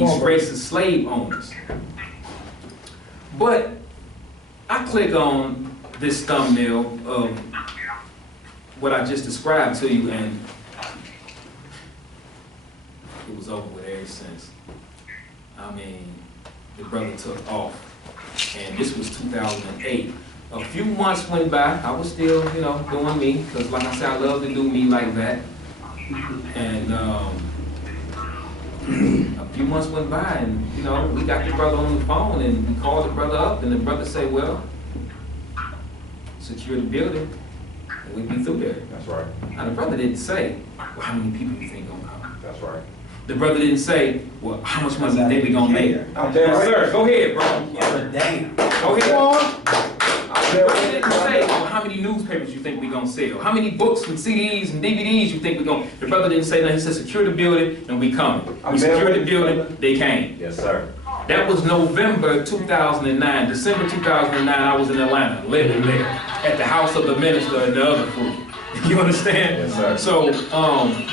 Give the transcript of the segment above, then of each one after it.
these racist slave owners. But I click on this thumbnail of what I just described to you, and it was over with ever since. I mean, the brother took off, and this was 2008. A few months went by. I was still, you know, doing me, because like I said, I love to do me like that. And a few months went by, and you know, we got the brother on the phone, and we called the brother up, and the brother said, well, secure the building, and we'd be through there. That's right. Now the brother didn't say, well, how many people do you think gonna come? That's right. The brother didn't say, well, how much money do you think we gonna make? I'm there, Yes, right? sir, go ahead, bro. Yeah, damn. Go ahead. The brother didn't say, well, how many newspapers you think we gonna sell? How many books and CDs and DVDs you think we gonna? The brother didn't say nothing. He said, secure the building, and we coming. We secured the building, they came. Yes, sir. That was November 2009. December 2009, I was in Atlanta, living there, at the house of the minister and the other food. You understand? Yes, sir. So,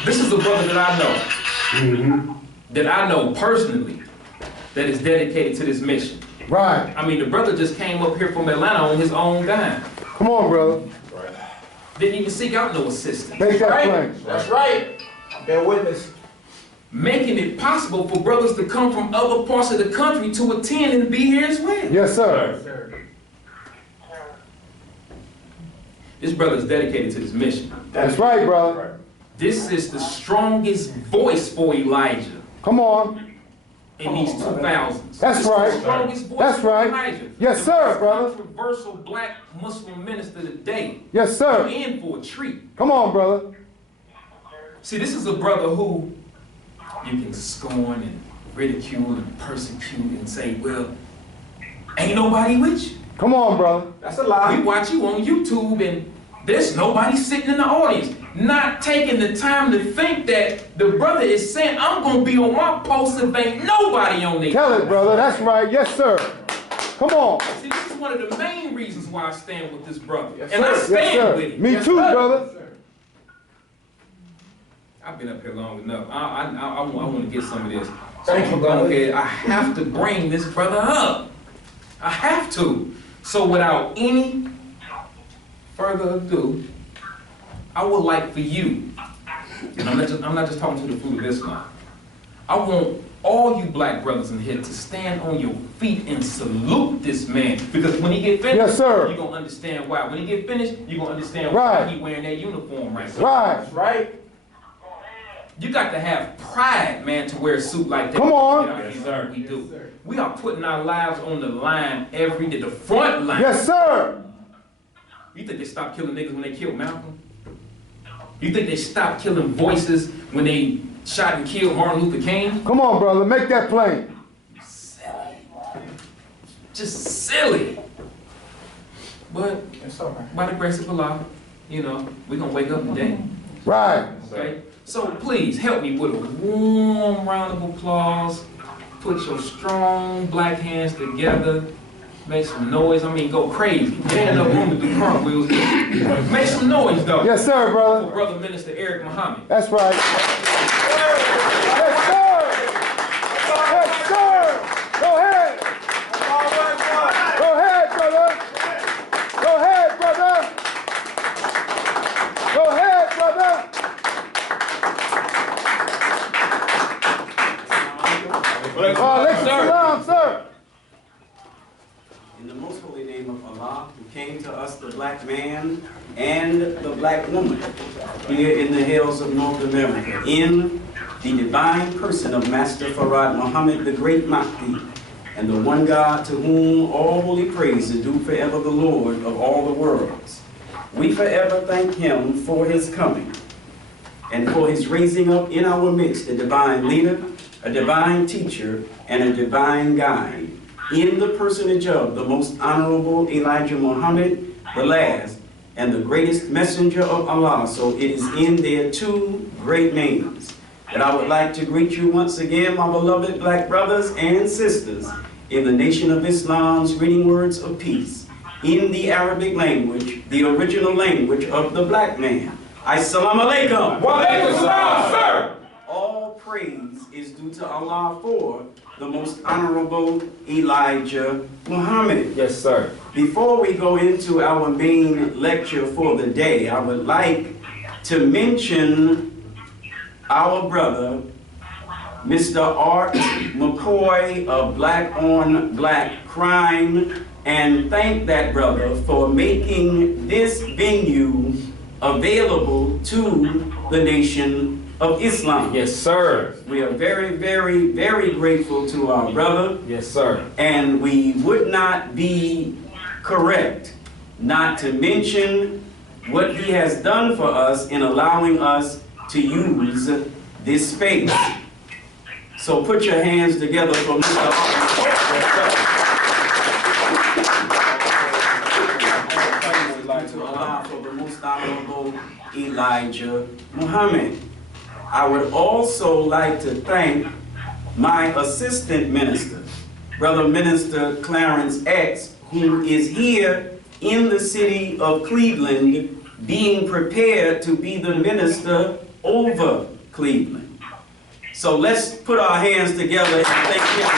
this is a brother that I know, that I know personally, that is dedicated to this mission. Right. I mean, the brother just came up here from Atlanta on his own dime. Come on, brother. Right. Didn't even seek out no assistance. Make that Right. plain. That's right. Bear witness. Making it possible for brothers to come from other parts of the country to attend and be here as well. Yes, sir. This brother is dedicated to this mission. That's right, brother. Right. This is the strongest voice for Elijah Come on. in these 2000s. That's This is right. the strongest voice That's for right. Elijah. Yes, The sir, most brother. controversial black Muslim minister today. Yes, I'm sir. in for a treat. Come on, brother. See, this is a brother who you can scorn and ridicule and persecute and say, well, ain't nobody with you. Come on, brother. That's a lie. We watch you on YouTube and there's nobody sitting in the audience, not taking the time to think that the brother is saying, I'm going to be on my post if ain't nobody on there. Tell it, brother. That's right. Yes, sir. Come on. See, this is one of the main reasons why I stand with this brother. Yes, and I sir. stand Yes, sir. with it. Me Yes, too, sir. brother. I've been up here long enough. I want to get some of this. So Thank I'm you, gonna go brother. ahead. I have to bring this brother up. I have to. So without any further ado, I would like for you, and I'm not just talking to the food of Islam. I want all you black brothers in here to stand on your feet and salute this man. Because when he get finished, Yes, sir. you're going to understand why. When he get finished, you're going to understand Right. why he wearing that uniform right now. Right. That's right. You got to have pride, man, to wear a suit like that. Come on. Yes, sir. We do. We are putting our lives on the line every day, the front line. Yes, sir. You think they stopped killing niggas when they killed Malcolm? You think they stopped killing voices when they shot and killed Martin Luther King? Come on, brother. Make that plain. Silly. Just silly. But It's all right. by the grace of Allah, you know, we're going to wake up today. Right. Okay? So please help me with a warm round of applause. Put your strong black hands together. Make some noise. I mean, go crazy. There ain't enough room to do cartwheels here. Make some noise, though. Yes, sir, For brother. Brother Minister Eric Muhammad. That's right. Yes, sir. Yes, sir. Go ahead. Go ahead, brother. Go ahead, brother. Go ahead, brother. Alaikum salam, sir. In the most holy name of Allah, who came to us, the black man and the black woman, here in the hills of North America, in the divine person of Master Farad Muhammad, the great Mahdi, and the one God to whom all holy praise is due forever, the Lord of all the worlds. We forever thank him for his coming and for his raising up in our midst a divine leader, a divine teacher, and a divine guide, in the personage of the most honorable Elijah Muhammad, the last and the greatest messenger of Allah. So it is in their two great names that I would like to greet you once again, my beloved black brothers and sisters, in the Nation of Islam's greeting words of peace, in the Arabic language, the original language of the black man. Assalamu alaikum. Wa alaikum salam, sir. All praise is due to Allah for the Most Honorable Elijah Muhammad. Yes, sir. Before we go into our main lecture for the day, I would like to mention our brother, Mr. Art McCoy of Black on Black Crime, and thank that brother for making this venue available to the Nation of Islam. Yes, sir. We are very, very, very grateful to our brother, Yes, sir. and we would not be correct not to mention what he has done for us in allowing us to use this space. So put your hands together for Mr. To Allah for the Most Honorable Elijah Muhammad. I would also like to thank my assistant minister, Brother Minister Clarence X, who is here in the city of Cleveland, being prepared to be the minister over Cleveland. So let's put our hands together and thank him for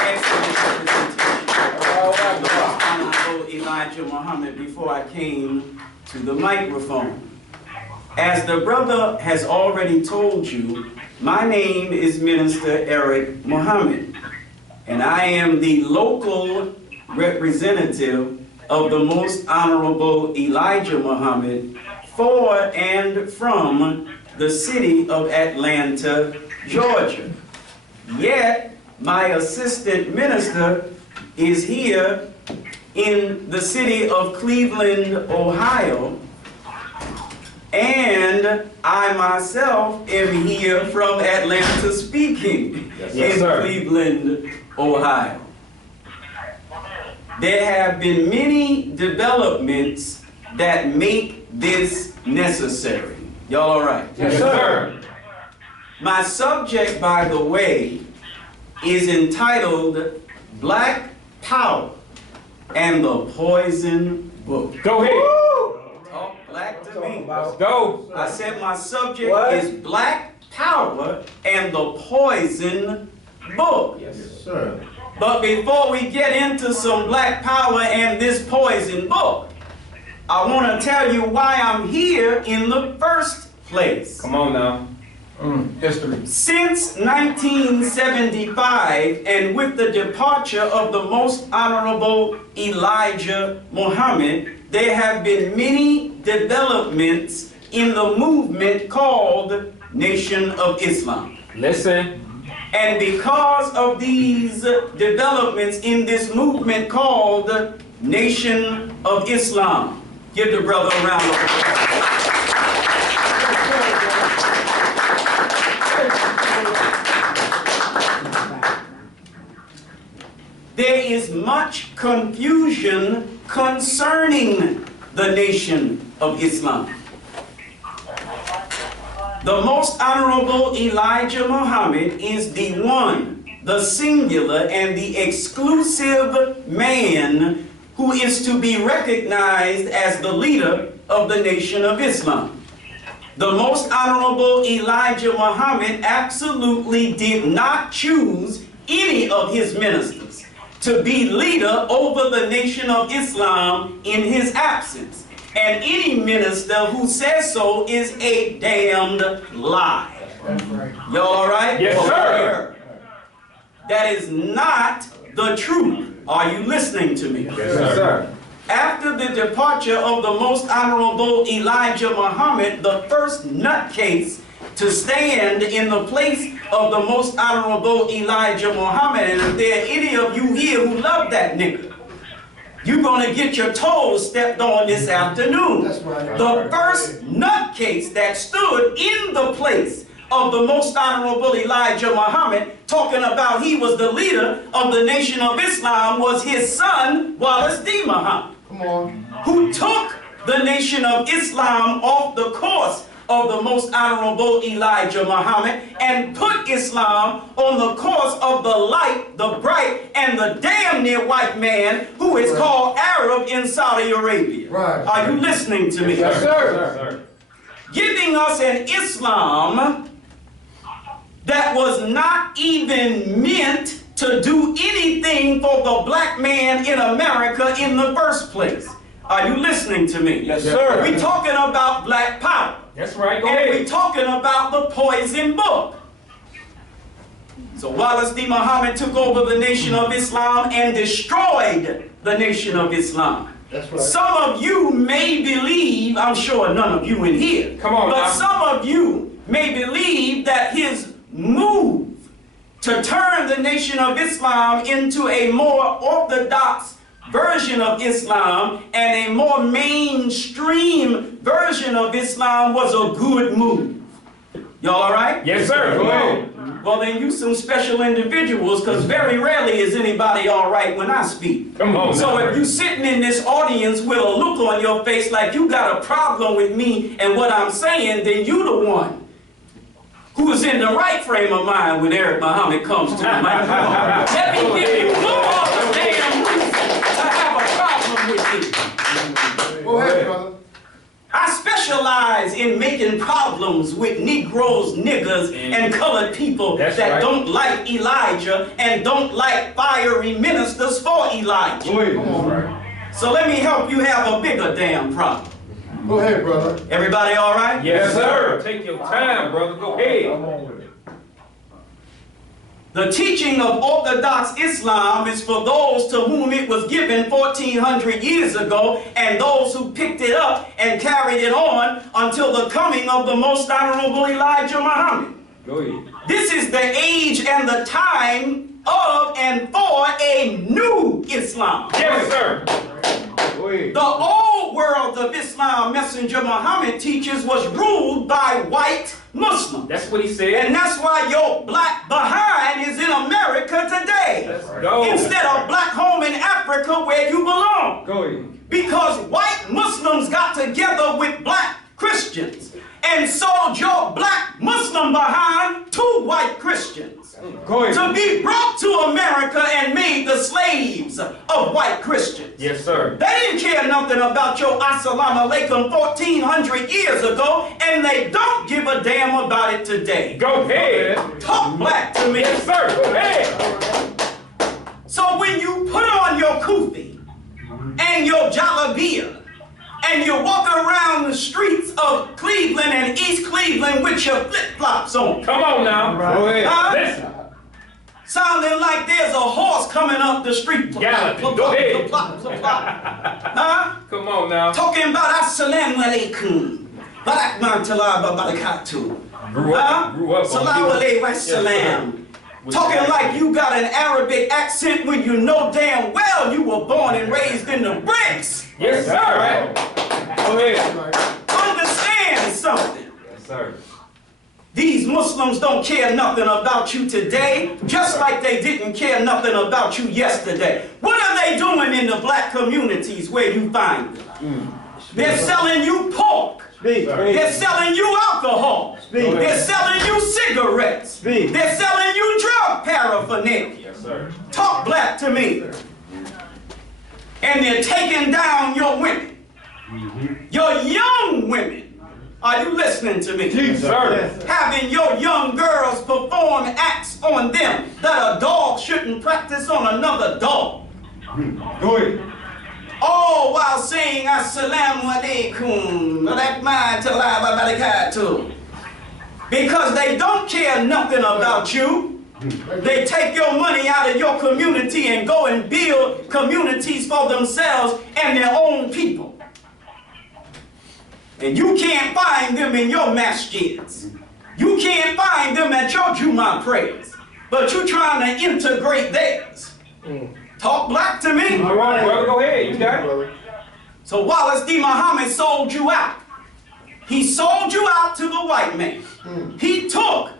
excellent representation. Honorable Elijah Muhammad, before I came to the microphone. As the brother has already told you, my name is Minister Eric Muhammad, and I am the local representative of the Most Honorable Elijah Muhammad for and from the city of Atlanta, Georgia. Yet, my assistant minister is here in the city of Cleveland, Ohio, and I myself am here from Atlanta speaking in Cleveland, Ohio. There have been many developments that make this necessary. Y'all all right? Yes, sir. My subject, by the way, is entitled Black Power and the Poison Book. Go ahead. Talk black to me. Let's go. I said my subject is Black Power and the Poison Book. Yes, sir. But before we get into some Black Power and this Poison Book, I want to tell you why I'm here in the first place. Come on now. History. Since 1975, and with the departure of the Most Honorable Elijah Muhammad, there have been many developments in the movement called Nation of Islam. Listen. And because of these developments in this movement called Nation of Islam, give the brother a round of applause. There is much confusion concerning the Nation of Islam. The Most Honorable Elijah Muhammad is the one, the singular, and the exclusive man who is to be recognized as the leader of the Nation of Islam. The Most Honorable Elijah Muhammad absolutely did not choose any of his ministers to be leader over the Nation of Islam in his absence. And any minister who says so is a damned lie. Y'all all right? Yes, sir. That is not the truth. Are you listening to me? Yes, sir. After the departure of the Most Honorable Elijah Muhammad, the first nutcase to stand in the place of the Most Honorable Elijah Muhammad, and if there are any of you here who love that nigga, you're going to get your toes stepped on this afternoon. That's right. The first nutcase that stood in the place of the Most Honorable Elijah Muhammad, talking about he was the leader of the Nation of Islam, was his son, Wallace D. Muhammad. Come on. Who took the Nation of Islam off the course of the Most Honorable Elijah Muhammad and put Islam on the course of the light, the bright, and the damn near white man who is called Arab in Saudi Arabia. Right. Are you listening to me? Yes, sir. Giving us an Islam that was not even meant to do anything for the black man in America in the first place. Are you listening to me? Yes, sir. We're talking about black power. That's right. Go And ahead. we're talking about the poison book. So Wallace D. Muhammad took over the Nation of Islam and destroyed the Nation of Islam. That's right. Some of you may believe, I'm sure none of you in here, Come on, but now. some of you may believe that his move to turn the Nation of Islam into a more orthodox version of Islam and a more mainstream version of Islam was a good move. Y'all all right? Yes, sir. Go ahead. Well, then you some special individuals, because very rarely is anybody all right when I speak. Come on. So now. if you sitting in this audience with a look on your face like you got a problem with me and what I'm saying, then you the one who is in the right frame of mind when Eric Muhammad comes to the microphone. Let me give you no other damn reason to have a problem with me. Go ahead, brother. I specialize in making problems with Negroes, niggers, and colored people That's that right. don't like Elijah and don't like fiery ministers for Elijah. Go ahead. Come on. Right. So let me help you have a bigger damn problem. Go ahead, brother. Everybody all right? Yes, sir. Take your time, brother. Go ahead. Come on with it. The teaching of Orthodox Islam is for those to whom it was given 1400 years ago and those who picked it up and carried it on until the coming of the most honorable Elijah Muhammad. Go ahead. This is the age and the time of and for a new Islam. Yes, sir. Go ahead. The old world of Islam, Messenger Muhammad teaches, was ruled by white Muslims. That's what he said. And that's why your black behind is in America today. Let's go. Instead of black home in Africa where you belong. Go ahead. Because white Muslims got together with black Christians and sold your black Muslim behind to white Christians. Go ahead. To be brought to America and made the slaves of white Christians. Yes, sir. They didn't care nothing about your Assalamu Alaikum 1400 years ago, and they don't give a damn about it today. Go ahead. Talk black to me. Yes, sir. Go ahead. So when you put on your kufi and your jalabia, and you walk around the streets of Cleveland and East Cleveland with your flip-flops on, Come on now. Go ahead. huh? Listen. Sounding like there's a horse coming up the street. Galloping. Plop, Go plop, ahead. plop, plop, plop. Huh? Come on now. Talking about Assalamu Alaikum. Barakmatullahi barakatuh. Grew up on Salaam alaikum wassalam. Talking like you got an Arabic accent when you know damn well you were born and raised in the bricks. Yes, sir. Go ahead. Understand something. Yes, sir. These Muslims don't care nothing about you today, just like they didn't care nothing about you yesterday. What are they doing in the black communities where you find them? They're selling you pork. They're selling you alcohol. They're selling you cigarettes. They're selling you drug paraphernalia. Yes, sir. Talk black to me. And they're taking down your women. Your young women. Are you listening to me? Yes, sir. Having your young girls perform acts on them that a dog shouldn't practice on another dog. Go ahead. All while saying Assalamu Alaikum Rahmatullahi wa Barakatuh. Because they don't care nothing about you. They take your money out of your community and go and build communities for themselves and their own people. And you can't find them in your masjids. You can't find them at your Jummah prayers. But you're trying to integrate theirs. Talk black to me. All right, brother. Go ahead. You got it. So Wallace D. Muhammad sold you out. He sold you out to the white man. He took.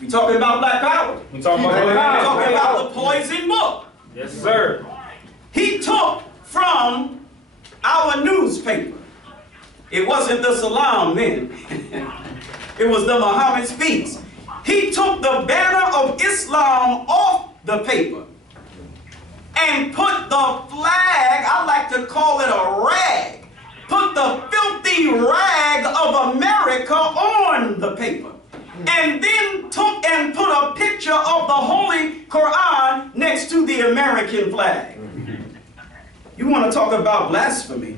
We talking about black power. We talking about We're black talking power. about the poison book. Yes, sir. He took from our newspaper. It wasn't the Salam then. It was the Muhammad Speaks. He took the banner of Islam off the paper and put the flag, I like to call it a rag, put the filthy rag of America on the paper. and then took and put a picture of the Holy Quran next to the American flag. You want to talk about blasphemy?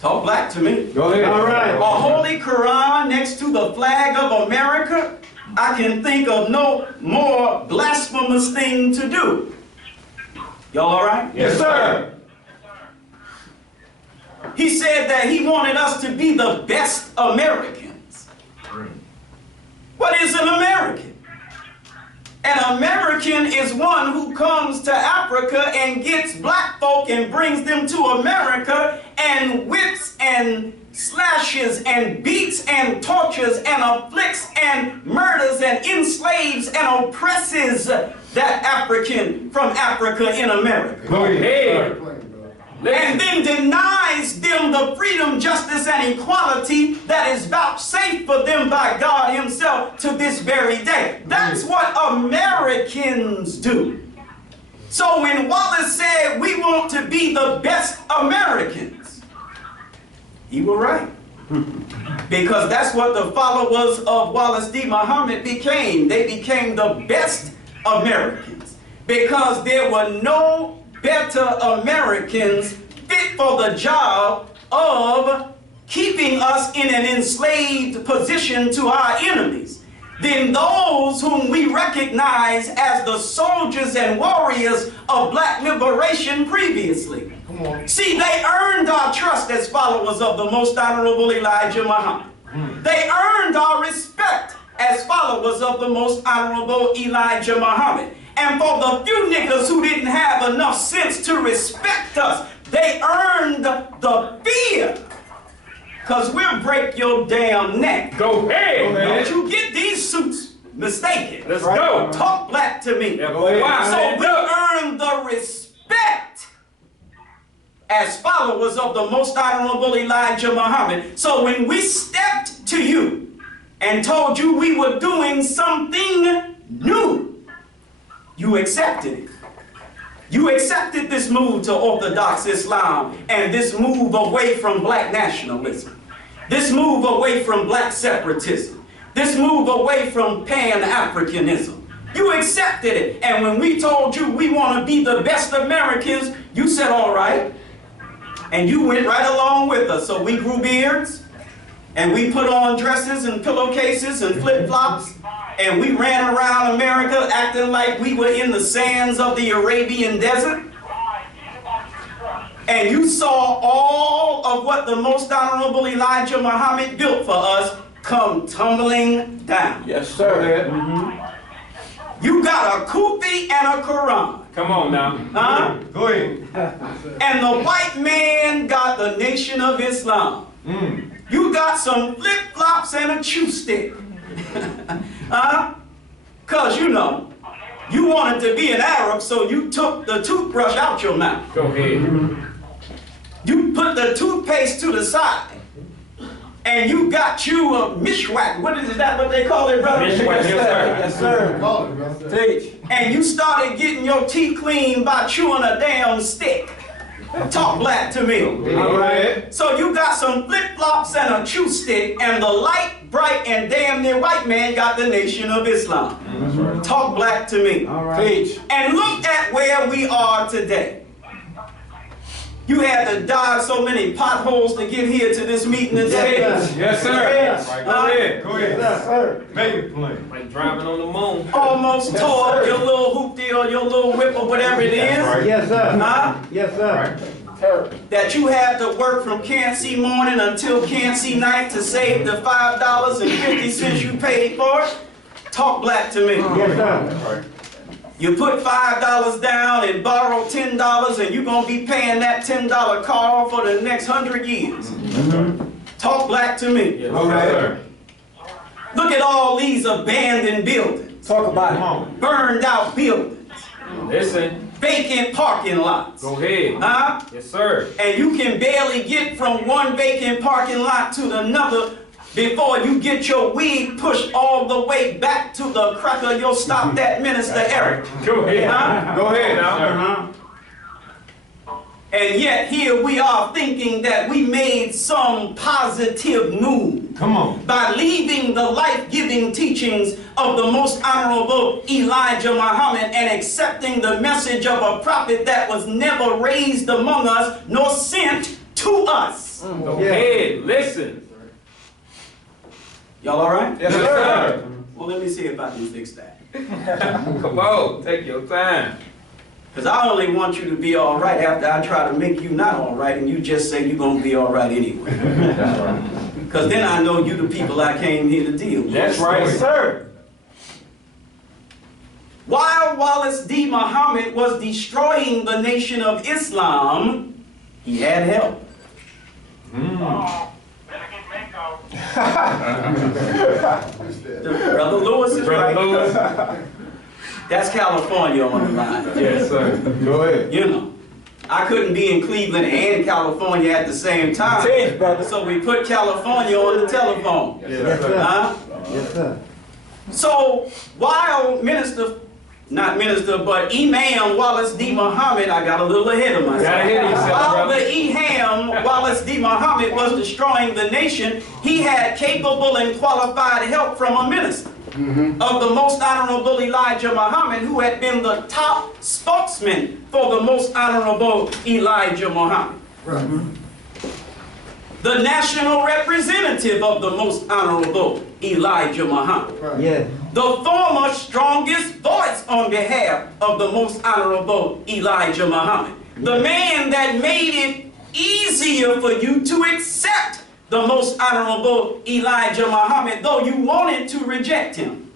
Talk black to me. Go ahead. All right. A Holy Quran next to the flag of America? I can think of no more blasphemous thing to do. Y'all all right? Yes, sir. He said that he wanted us to be the best Americans. What is an American? An American is one who comes to Africa and gets black folk and brings them to America and whips and slashes and beats and tortures and afflicts and murders and enslaves and oppresses that African from Africa in America. Go ahead. And then denies them the freedom, justice, and equality that is vouchsafed for them by God himself to this very day. That's what Americans do. So when Wallace said we want to be the best Americans, he was right. Because that's what the followers of Wallace D. Muhammad became. They became the best Americans. Because there were no better Americans fit for the job of keeping us in an enslaved position to our enemies than those whom we recognize as the soldiers and warriors of black liberation previously. Come on. See, they earned our trust as followers of the most honorable Elijah Muhammad. They earned our respect as followers of the most honorable Elijah Muhammad. And for the few niggas who didn't have enough sense to respect us, they earned the fear. Because we'll break your damn neck. Go ahead. Don't you get these suits mistaken. Let's go. Talk black to me. Yeah, go ahead. So we earn the respect as followers of the most honorable Elijah Muhammad. So when we stepped to you and told you we were doing something new, you accepted it. You accepted this move to Orthodox Islam and this move away from black nationalism, this move away from black separatism, this move away from Pan-Africanism. You accepted it. And when we told you we want to be the best Americans, you said, all right. And you went right along with us. So we grew beards, and we put on dresses and pillowcases and flip-flops, and we ran around America acting like we were in the sands of the Arabian desert. And you saw all of what the most honorable Elijah Muhammad built for us come tumbling down. Yes, sir. You got a Kufi and a Quran. Come on now. Huh? Go ahead. And the white man got the Nation of Islam. You got some flip-flops and a chew stick. Because, you know, you wanted to be an Arab, so you took the toothbrush out your mouth. Go ahead. You put the toothpaste to the side. And you got you a mishwak. What is that what they call it, brother? Mishwak, yes, sir. Yes, sir. Call it, brother. Teach. And you started getting your teeth clean by chewing a damn stick. Talk black to me. All right. So you got some flip-flops and a chew stick, and the light, bright, and damn near white man got the Nation of Islam. That's right. Talk black to me. All right. Teach. And look at where we are today. You had to dodge so many potholes to get here to this meeting today. Yes, sir. Yes. Go ahead. Go ahead. Yes, sir. Make it plain. Like driving on the moon. Almost tore up your little hoopty or your little whip or whatever it is. Right. Yes, sir. Huh? Yes, sir. That you had to work from Can't-See morning until Can't-See night to save the $5.50 you paid for it. Talk black to me. Yes, sir. Right. You put $5 down and borrow $10, and you're going to be paying that $10 car for the next 100 years. Talk black to me. Yes, sir. Look at all these abandoned buildings. Talk about it. Burned out buildings. Listen. Vacant parking lots. Go ahead. Huh? Yes, sir. And you can barely get from one vacant parking lot to another before you get your wig pushed all the way back to the cracker you'll stop that Minister Eric. Go ahead. Huh? Go ahead now. And yet here we are thinking that we made some positive move Come on. by leaving the life-giving teachings of the most honorable Elijah Muhammad and accepting the message of a prophet that was never raised among us nor sent to us. Go ahead. Listen. Y'all all right? Yes, sir. Well, let me see if I can fix that. Come on. Take your time. Because I only want you to be all right after I try to make you not all right and you just say you're going to be all right anyway. Because then I know you the people I came here to deal with. That's right, sir. While Wallace D. Muhammad was destroying the nation of Islam, he had help. Brother Lewis is right. Brother Lewis. That's California on the line. Yes, sir. Go ahead. You know, I couldn't be in Cleveland and California at the same time. Change, brother. So we put California on the telephone. Yes, sir. Huh? Yes, sir. So while Imam Wallace D. Muhammad, I got a little ahead of myself. Got ahead of yourself, While brother. the Imam Wallace D. Muhammad was destroying the nation, he had capable and qualified help from a minister of the most honorable Elijah Muhammad, who had been the top spokesman for the most honorable Elijah Muhammad. The national representative of the most honorable Elijah Muhammad. Yes. The former strongest voice on behalf of the most honorable Elijah Muhammad. The man that made it easier for you to accept the most honorable Elijah Muhammad, though you wanted to reject him.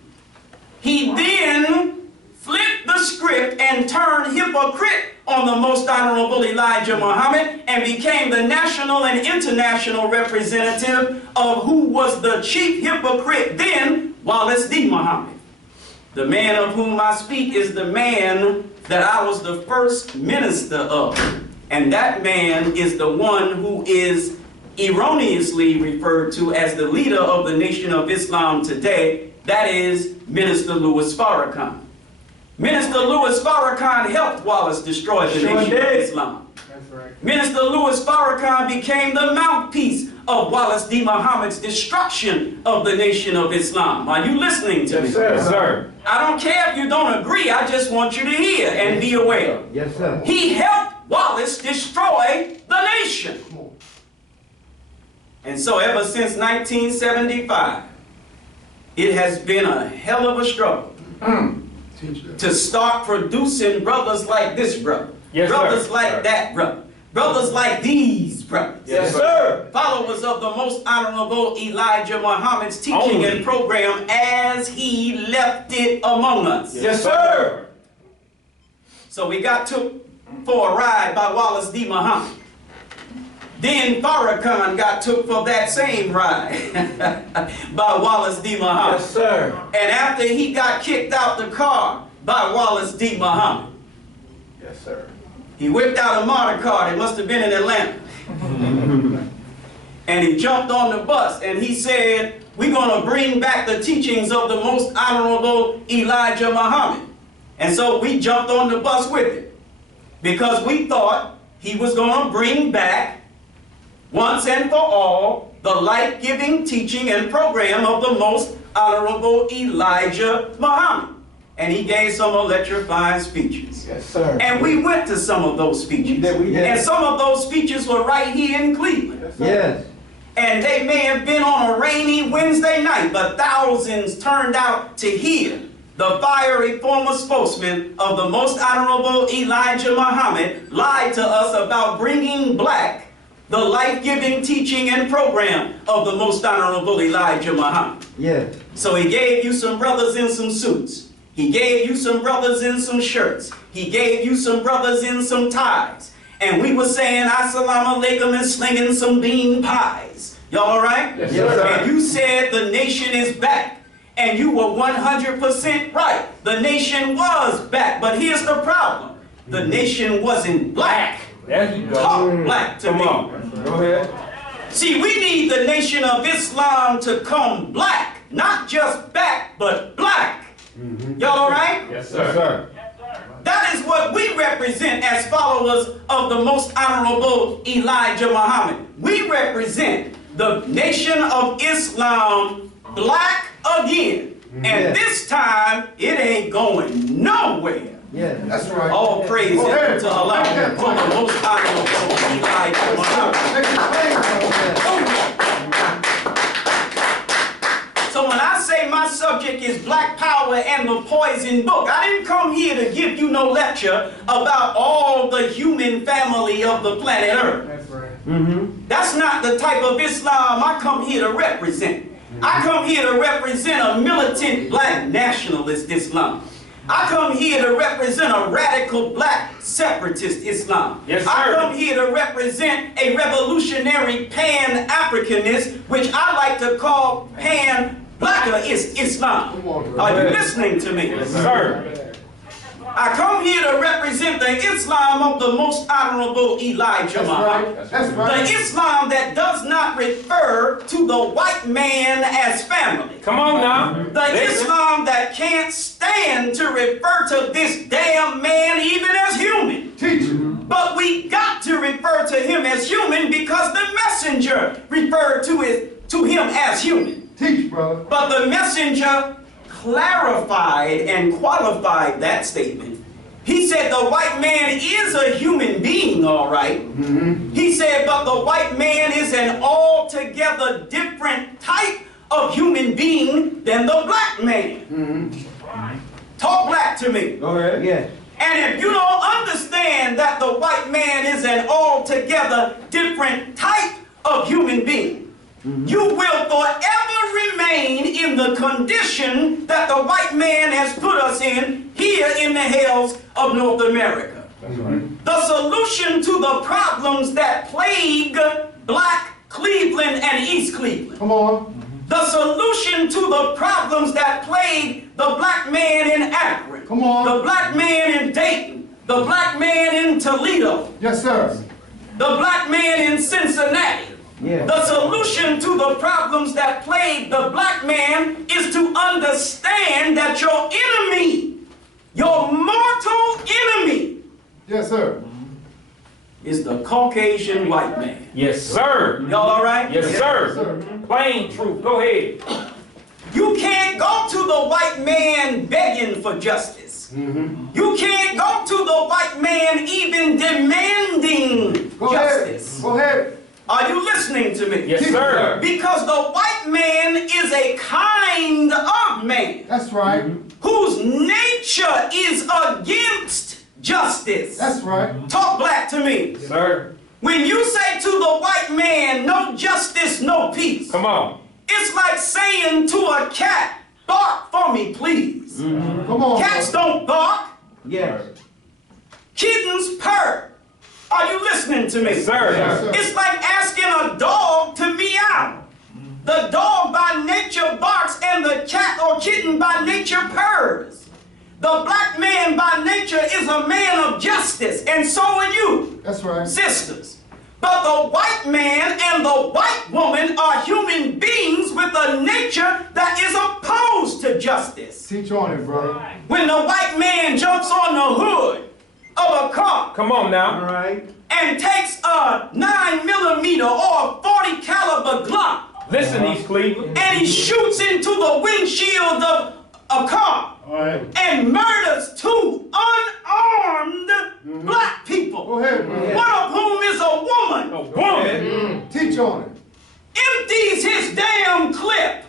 He then flipped the script and turned hypocrite on the most honorable Elijah Muhammad and became the national and international representative of who was the chief hypocrite then, Wallace D. Muhammad. The man of whom I speak is the man that I was the first minister of. And that man is the one who is erroneously referred to as the leader of the Nation of Islam today. That is Minister Louis Farrakhan. Minister Louis Farrakhan helped Wallace destroy the Nation of Islam. That's right. Minister Louis Farrakhan became the mouthpiece of Wallace D. Muhammad's destruction of the Nation of Islam. Are you listening to me? Yes, sir. I don't care if you don't agree, I just want you to hear and be aware. Yes, sir. He helped Wallace destroy the nation. And so ever since 1975, it has been a hell of a struggle to start producing brothers like this brother, Yes, brothers sir. like that brother, brothers like these brothers, Yes, sir. followers of the most honorable Elijah Muhammad's teaching and program as he left it among us. Yes, sir. So we got took for a ride by Wallace D. Muhammad. Then Farrakhan got took for that same ride by Wallace D. Muhammad. Yes, sir. And after he got kicked out the car by Wallace D. Muhammad, Yes, sir. he whipped out a martyr card. It must have been in Atlanta. And he jumped on the bus and he said, we're going to bring back the teachings of the most honorable Elijah Muhammad. And so we jumped on the bus with him because we thought he was going to bring back once and for all the life-giving teaching and program of the most honorable Elijah Muhammad. And he gave some electrifying speeches. Yes, sir. And we went to some of those speeches. And some of those speeches were right here in Cleveland. Yes. And they may have been on a rainy Wednesday night, but thousands turned out to hear the fiery former spokesman of the most honorable Elijah Muhammad lie to us about bringing back the life-giving teaching and program of the most honorable Elijah Muhammad. Yes. So he gave you some brothers in some suits. He gave you some brothers in some shirts. He gave you some brothers in some ties. And we were saying assalamu alaikum and slinging some bean pies. Y'all all right? Yes, sir. And you said the nation is back. And you were 100% right. The nation was back. But here's the problem. The nation wasn't black. There you go. Talk black to Come me. on. Go ahead. See, we need the Nation of Islam to come black. Not just back, but black. Y'all all right? Yes, Yes, sir. That is what what we represent as followers of the most honorable Elijah Muhammad. We represent the nation of Islam black again. And this time, it ain't going nowhere. Yeah. That's right. All praise Go ahead, to Allah, brother. for the most honorable Elijah Muhammad. Make it plain, brother. So when I say my subject is Black Power and the Poison Book, I didn't come here to give you no lecture about all the human family of the planet Earth. That's right. That's not the type of Islam I come here to represent. I come here to represent a militant black nationalist Islam. I come here to represent a radical black separatist Islam. Yes, sir. I come here to represent a revolutionary pan-Africanist, which I like to call pan-blackist Islam. Come on, bro. Are you listening to me? Yes, sir. I come here to represent the Islam of the most honorable Elijah That's Muhammad. right. That's The right. Islam that does not refer to the white man as family. Come on now. The Islam that can't stand to refer to this damn man even as human. Teach him. But we got to refer to him as human because the messenger referred to him as human. Teach, brother. But the messenger clarified and qualified that statement. He said the white man is a human being, all right. He said, but the white man is an altogether different type of human being than the black man. Talk black to me. Go ahead. Yeah. And if you don't understand that the white man is an altogether different type of human being, you will forever remain in the condition that the white man has put us in here in the hells of North America. The solution to the problems that plague black Cleveland and East Cleveland. Come on. The solution to the problems that plague the black man in Akron. Come on. The black man in Dayton. The black man in Toledo. Yes, sir. The black man in Cincinnati. Yeah. The solution to the problems that plague the black man is to understand that your enemy, your mortal enemy, Yes, sir. is the Caucasian white man. Yes, sir. Y'all all right? Yes, sir. Sir. Plain truth. Go ahead. You can't go to the white man begging for justice. You can't go to the white man even demanding Go justice. ahead. Go ahead. Are you listening to me? Yes, sir. Because the white man is a kind of man That's right. whose nature is against justice. That's right. Talk black to me. Sir. When you say to the white man, no justice, no peace, Come on. it's like saying to a cat, bark for me, please. Come on. Cats don't bark. Yes. Kittens purr. Are you listening to me? Yes, sir. Yes, sir. It's like asking a dog to meow. The dog by nature barks and the cat or kitten by nature purrs. The black man by nature is a man of justice, and so are you, That's right. sisters. But the white man and the white woman are human beings with a nature that is opposed to justice. Teach on it, brother. When the white man jumps on the hood of a car Come on All now. right. and takes a 9mm or a 40 caliber Glock Listen, East Cleveland. and he shoots into the windshield of a car All right. and murders two unarmed black people, Go ahead, brother. one of whom is a woman, A woman. Teach on it. empties his damn clip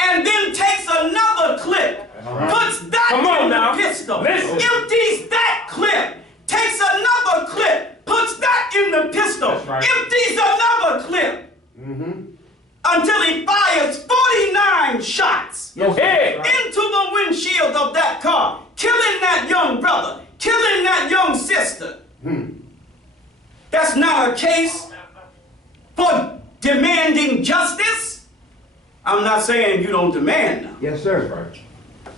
and then takes another clip, puts that Come on in now. the pistol, Listen. empties that clip, takes another clip, puts that in the pistol, That's right. empties another clip, until he fires 49 shots Go ahead. into the windshield of that car, killing that young brother, killing that young sister. That's not a case for demanding justice. I'm not saying you don't demand none. Yes, sir.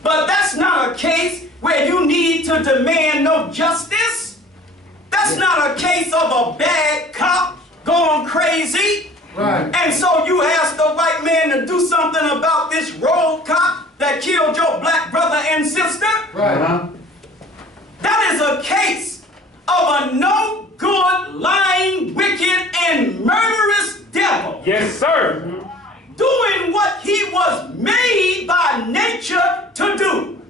But that's not a case where you need to demand no justice. That's not a case of a bad cop going crazy. Right. And so you ask the white man to do something about this rogue cop that killed your black brother and sister? Right. That a case of a no good, lying, wicked, and murderous devil. Yes, sir. Doing what he was made by nature to do.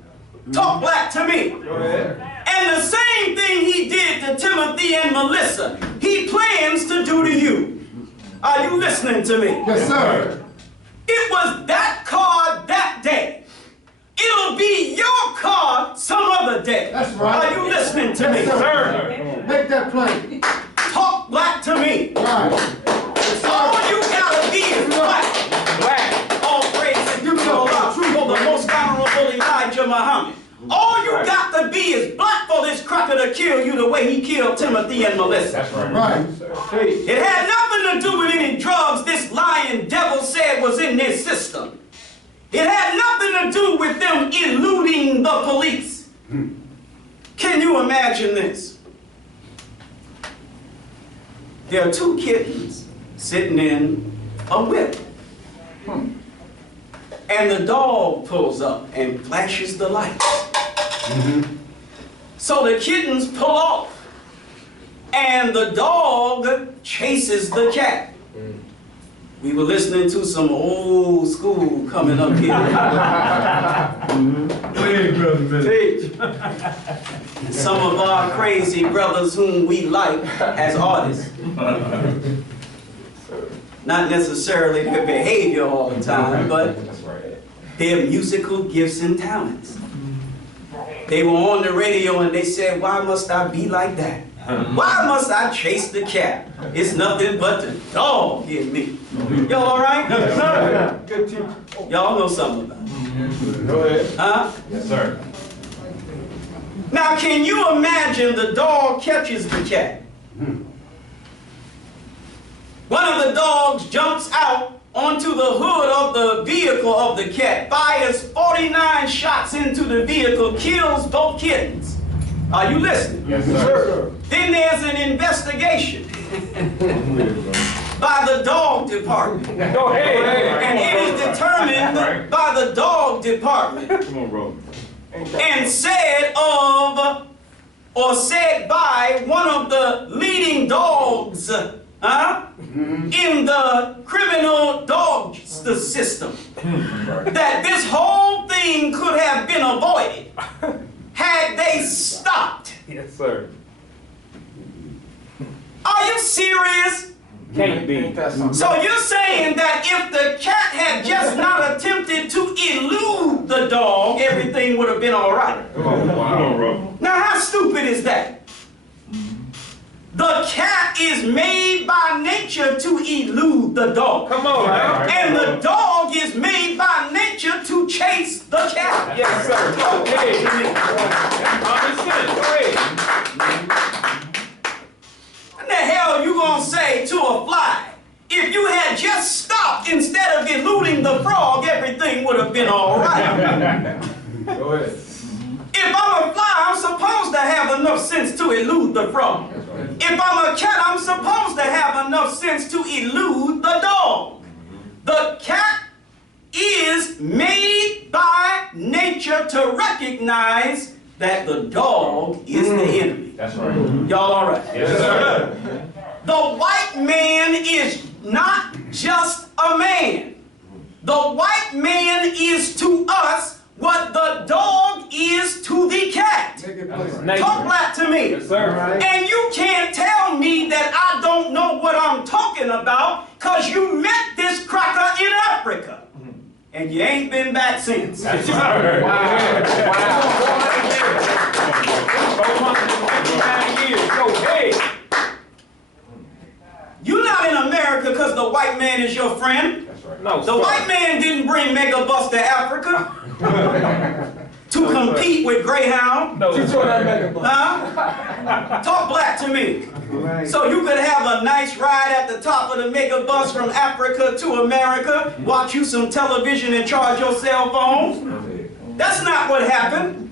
Talk black to me. Go ahead. And the same thing he did to Timothy and Melissa, he plans to do to you. Are you listening to me? Yes, sir. It was that card that day. It'll be your card some other day. That's right. Are you listening to me? Yes, Sir. Make that plain. Talk black to me. Right. All you gotta be is black. Black. All praise to Allah for the most honorable Elijah Muhammad. All you got to be is black for this cracker to kill you the way he killed Timothy and Melissa. That's right. Right. It had nothing to do with any drugs this lying devil said was in their system. It had nothing to do with them eluding the police. Can you imagine this? There are two kittens sitting in a whip. And the dog pulls up and flashes the lights. So the kittens pull off. And the dog chases the cat. We were listening to some old school coming up here. Teach. Some of our crazy brothers whom we like as artists. Not necessarily their behavior all the time, but their musical gifts and talents. They were on the radio and they said, why must I be like that? Why must I chase the cat? It's nothing but the dog in me. Y'all all right? Yes, sir. Good teacher. Y'all know something about it. Go ahead. Huh? Yes, sir. Now, can you imagine the dog catches the cat? One of the dogs jumps out onto the hood of the vehicle of the cat, fires 49 shots into the vehicle, kills both kittens. Are you listening? Yes, sir. Then there's an investigation by the dog department. Go ahead. And it is determined by the dog department Come on, bro. and said of or said by one of the leading dogs in the criminal dog system that this whole thing could have been avoided had they stopped. Yes, sir. Are you serious? Can't be. So you're saying that if the cat had just not attempted to elude the dog, everything would have been all right. Come on, bro. Now, how stupid is that? The cat is made by nature to elude the dog. Come on, now. And the dog is made by nature to chase the cat. Yes, sir. Go ahead. Understand. Go ahead. What the hell you gonna say to a fly? If you had just stopped instead of eluding the frog, everything would have been all right. Go ahead. If I'm a fly, I'm supposed to have enough sense to elude the frog. If I'm a cat, I'm supposed to have enough sense to elude the dog. The cat is made by nature to recognize that the dog is the enemy. That's right. Y'all all right? Yes, sir. The white man is not just a man. The white man is to us what the dog is to the cat. Make it plain. Talk black to me. Yes, sir. And you can't tell me that I don't know what I'm talking about because you met this cracker in Africa. And you ain't been back since. Yes, sir. Wow. 459 years. Go ahead. You're not in America because the white man is your friend. That's right. No, The white man didn't bring Megabus to Africa to compete with Greyhound. No, Teach on that Megabus. Huh? Talk black to me. So you could have a nice ride at the top of the Megabus from Africa to America, watch you some television and charge your cell phone. That's not what happened.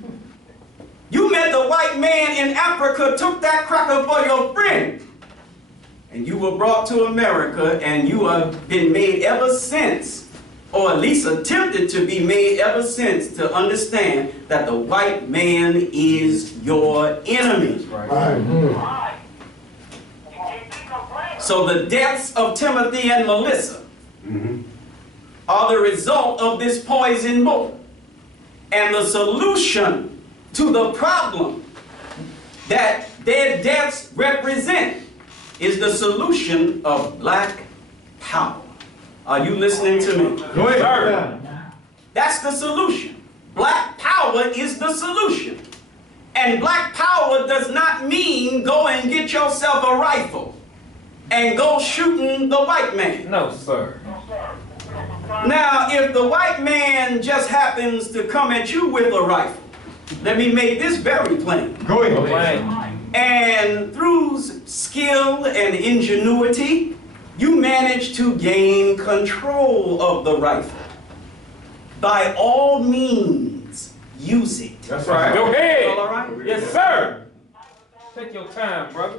You met the white man in Africa, took that cracker for your friend. And you were brought to America and you have been made ever since or at least attempted to be made ever since, to understand that the white man is your enemy. Right. So the deaths of Timothy and Melissa are the result of this poison book. And the solution to the problem that their deaths represent is the solution of black power. Are you listening to me? Go ahead. That's the solution. Black power is the solution. And black power does not mean go and get yourself a rifle and go shooting the white man. No, sir. Now, if the white man just happens to come at you with a rifle, let me make this very plain. Go ahead. Okay. And through skill and ingenuity, you manage to gain control of the rifle. By all means, use it. That's right. Go ahead. All right? Yes, sir. Take your time, brother.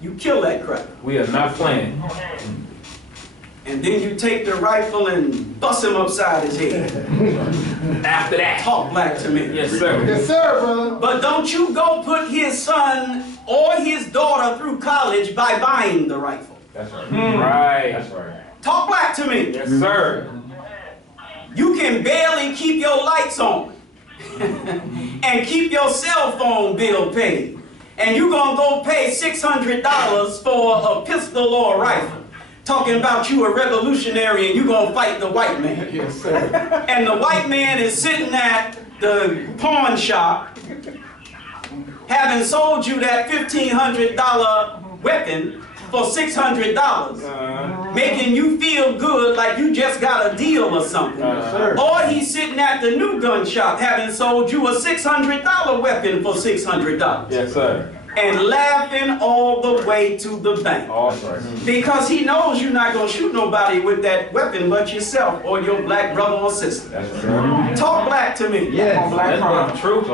You kill that cracker. We are not playing. And then you take the rifle and bust him upside his head. After that. Talk black to me. Yes, sir. Yes, sir, brother. But don't you go put his son or his daughter through college by buying the rifle. That's right. Right. That's right. Talk black to me. Yes, sir. You can barely keep your lights on and keep your cell phone bill paid. And you're going to go pay $600 for a pistol or a rifle. Talking about you a revolutionary and you're going to fight the white man. Yes, sir. And the white man is sitting at the pawn shop having sold you that $1,500 weapon for $600, making you feel good like you just got a deal or something. sir. Or he's sitting at the new gun shop having sold you a $600 weapon for $600. Yes, sir. And laughing all the way to the bank. Awesome. Because he knows you're not going to shoot nobody with that weapon but yourself or your black brother or sister. That's right. Talk black to me. Yes. That's the truth.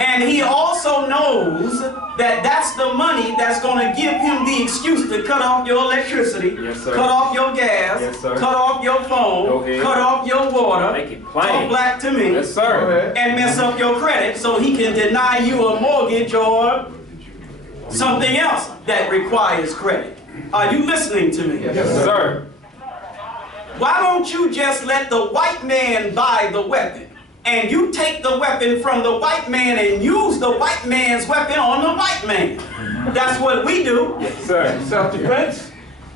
And he also knows that that's the money that's going to give him the excuse to cut off your electricity, Yes, sir. cut off your gas, Yes, sir. cut off your Go phone, ahead. cut off your water, Make it plain. talk black to me, Yes, sir. and mess up your credit so he can deny you a mortgage or something else that requires credit. Are you listening to me? Yes, sir. Why don't you just let the white man buy the weapon and you take the weapon from the white man and use the white man's weapon on the white man? That's what we do. Yes, sir. Self-defense?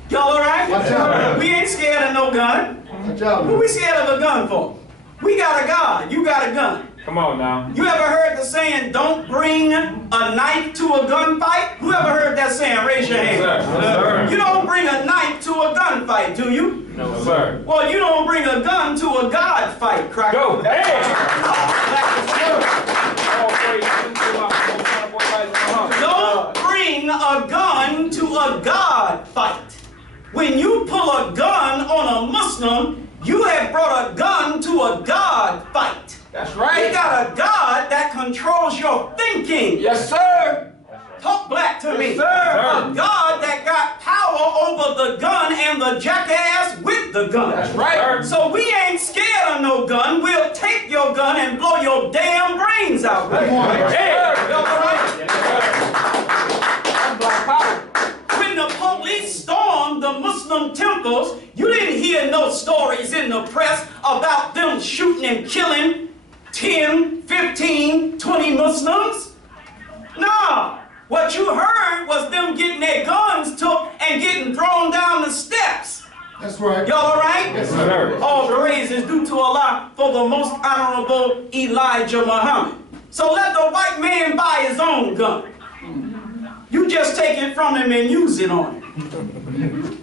Y'all all right? Watch out. We ain't scared of no gun. Watch out. Who we scared of a gun for? We got a God. You got a gun. Come on now. You ever heard the saying, don't bring a knife to a gunfight? Who ever heard that saying? Raise your hand. Yes, sir. You don't bring a knife to a gunfight, do you? No, sir. Well, you don't bring a gun to a God fight, cracker. Go ahead. Don't bring a gun to a God fight. When you pull a gun on a Muslim, you have brought a gun to a God fight. That's You right. got a God that controls your thinking. Yes, sir. Talk black to me. Yes, sir. A God that got power over the gun and the jackass with the gun. That's right. So we ain't scared of no gun. We'll take your gun and blow your damn brains out. Hey. Y'all all right? Yes, sir. That's black power. When the police stormed the Muslim temples, you didn't hear no stories in the press about them shooting and killing 10, 15, 20 Muslims. Nah. What you heard was them getting their guns took and getting thrown down the steps. That's right. Y'all all right? Yes, sir. All praise is due to Allah for the most honorable Elijah Muhammad. So let the white man buy his own gun. You just take it from him and use it on him.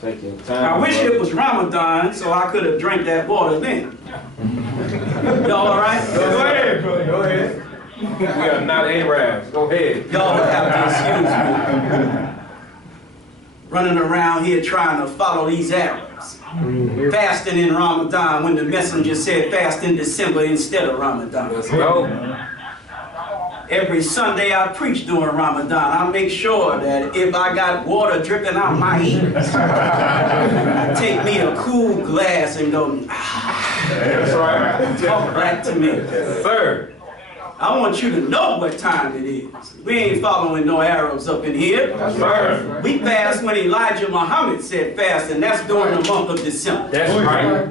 Take your time. I wish it was Ramadan so I could have drank that water then. Y'all all right? Go ahead, brother. Go ahead. We are not Arabs. Go ahead. Y'all would have to excuse me. Running around here trying to follow these Arabs. Fasting in Ramadan when the messenger said fast in December instead of Ramadan. Let's go. Every Sunday I preach during Ramadan. I make sure that if I got water dripping out my ears, I take me a cool glass and go, That's right. talk back to me. Sir. I want you to know what time it is. We ain't following no Arabs up in here. Sir. We fast when Elijah Muhammad said fast, and that's during the month of December. That's right.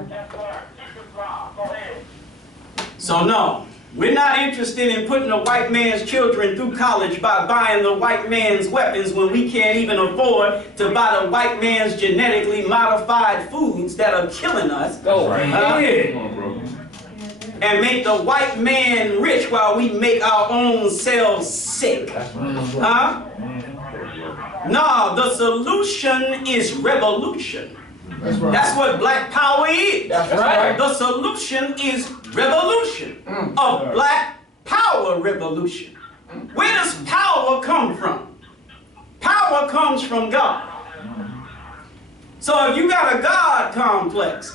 So no, we're not interested in putting the white man's children through college by buying the white man's weapons when we can't even afford to buy the white man's genetically modified foods that are killing us. Go ahead. Come on, bro. And make the white man rich while we make our own selves sick. Huh? No, the solution is revolution. That's right. That's what black power is. That's right. The solution is revolution. A black power revolution. Where does power come from? Power comes from God. So if you got a God complex,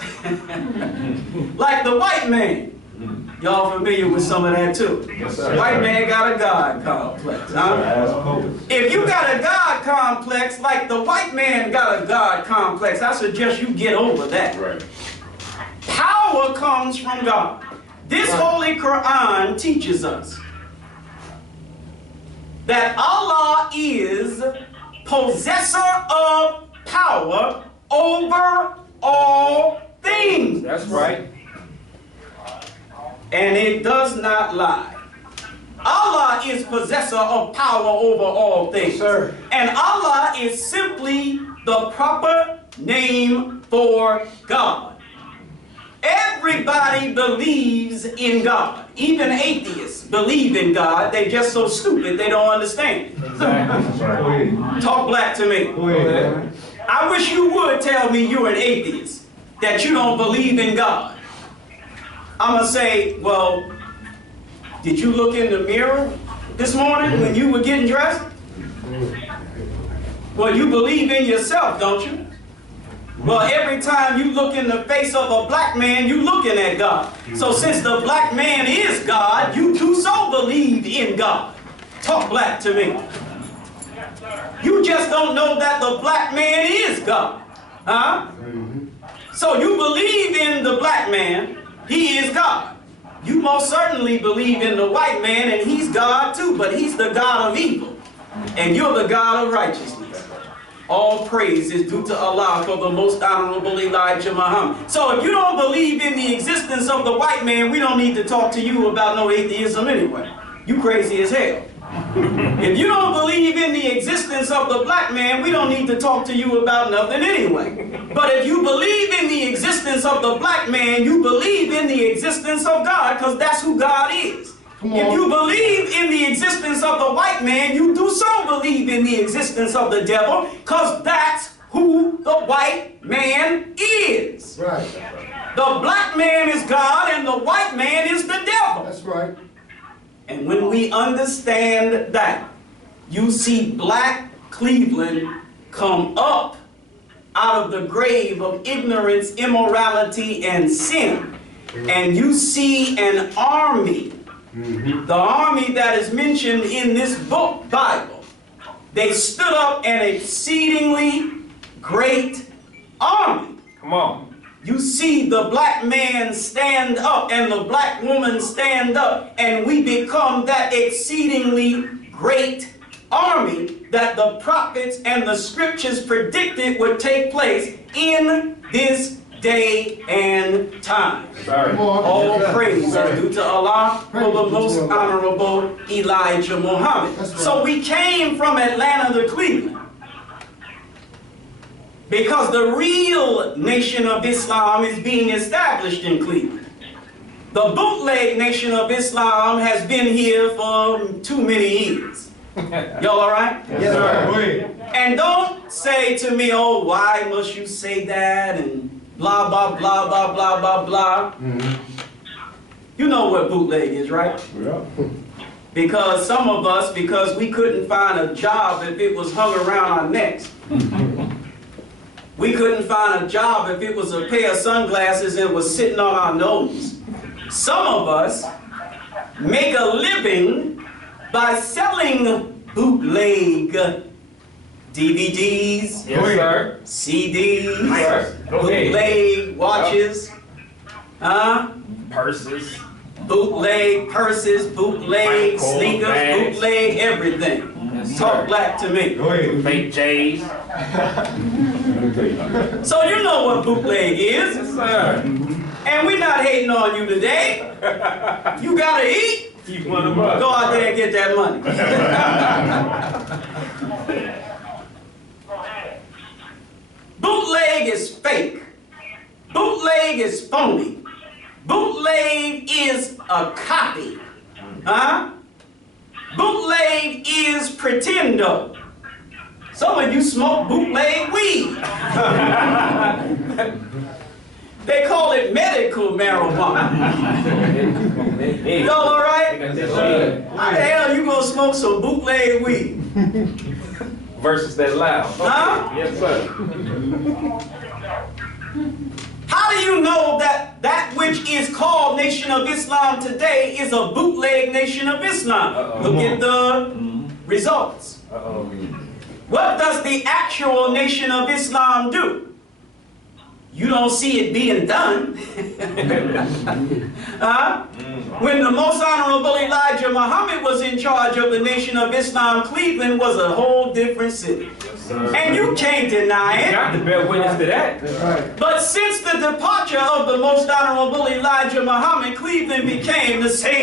like the white man, y'all familiar with some of that too? White man got a God complex. Huh? If you got a God complex like the white man got a God complex, I suggest you get over that. Right. Power comes from God. This Holy Quran teaches us that Allah is possessor of power over all things. That's right. And it does not lie. Allah is possessor of power over all things. Sir. And Allah is simply the proper name for God. Everybody believes in God. Even atheists believe in God. They just so stupid they don't understand it. Go ahead. Talk black to me. Go ahead. I wish you would tell me you're an atheist, that you don't believe in God. I'm going to say, well, did you look in the mirror this morning when you were getting dressed? Well, you believe in yourself, don't you? Well, every time you look in the face of a black man, you looking at God. So since the black man is God, you too so believe in God. Talk black to me. You just don't know that the black man is God. Huh? So you believe in the black man, he is God. You most certainly believe in the white man, and he's God too, but he's the God of evil. And you're the God of righteousness. All praise is due to Allah for the most honorable Elijah Muhammad. So if you don't believe in the existence of the white man, we don't need to talk to you about no atheism anyway. You crazy as hell. If you don't believe in the existence of the black man, we don't need to talk to you about nothing anyway. But if you believe in the existence of the black man, you believe in the existence of God, because that's who God is. If you believe in the existence of the white man, you do so believe in the existence of the devil, because that's who the white man is. Right. The black man is God and the white man is the devil. That's right. And when we understand that, you see black Cleveland come up out of the grave of ignorance, immorality, and sin. And you see an army, the army that is mentioned in this book, Bible. They stood up an exceedingly great army. Come on. You see the black man stand up and the black woman stand up, and we become that exceedingly great army that the prophets and the scriptures predicted would take place in this day and time. Sorry. Come on. All praise is due to Allah for the most honorable Elijah Muhammad. That's right. So we came from Atlanta to Cleveland, because the real nation of Islam is being established in Cleveland. The bootleg nation of Islam has been here for too many years. Y'all all right? Yes, sir. Go ahead. And don't say to me, oh, why must you say that? And blah, blah, blah, blah, blah, blah, blah. You know what bootleg is, right? Yeah. Because some of us, because we couldn't find a job if it was hung around our necks. We couldn't find a job if it was a pair of sunglasses and was sitting on our nose. Some of us make a living by selling bootleg DVDs, Yes, sir. CDs, Yes. Go ahead. bootleg watches, Purses. bootleg purses, bootleg Michael sneakers, bags. bootleg everything. Yes, Talk sir. black to me. Go ahead. Fake J's. So you know what bootleg is, Yes, sir. and we're not hating on you today. You gotta eat. Keep one of us. Go out there and get that money. Bootleg is fake. Bootleg is phony. Bootleg is a copy. Huh? Bootleg is pretendo. Some of you smoke bootleg weed. They call it medical marijuana. Y'all all right? Yes, sir. How the hell you gonna smoke some bootleg weed? Versus that loud. Huh? Yes, sir. How do you know that that which is called Nation of Islam today is a bootleg Nation of Islam? Look at the results. Uh-oh. What does the actual Nation of Islam do? You don't see it being done. Huh? When the Most Honorable Elijah Muhammad was in charge of the Nation of Islam, Cleveland was a whole different city. And you can't deny You it. got to bear witness to that. That's right. But since the departure of the Most Honorable Elijah Muhammad, Cleveland became the same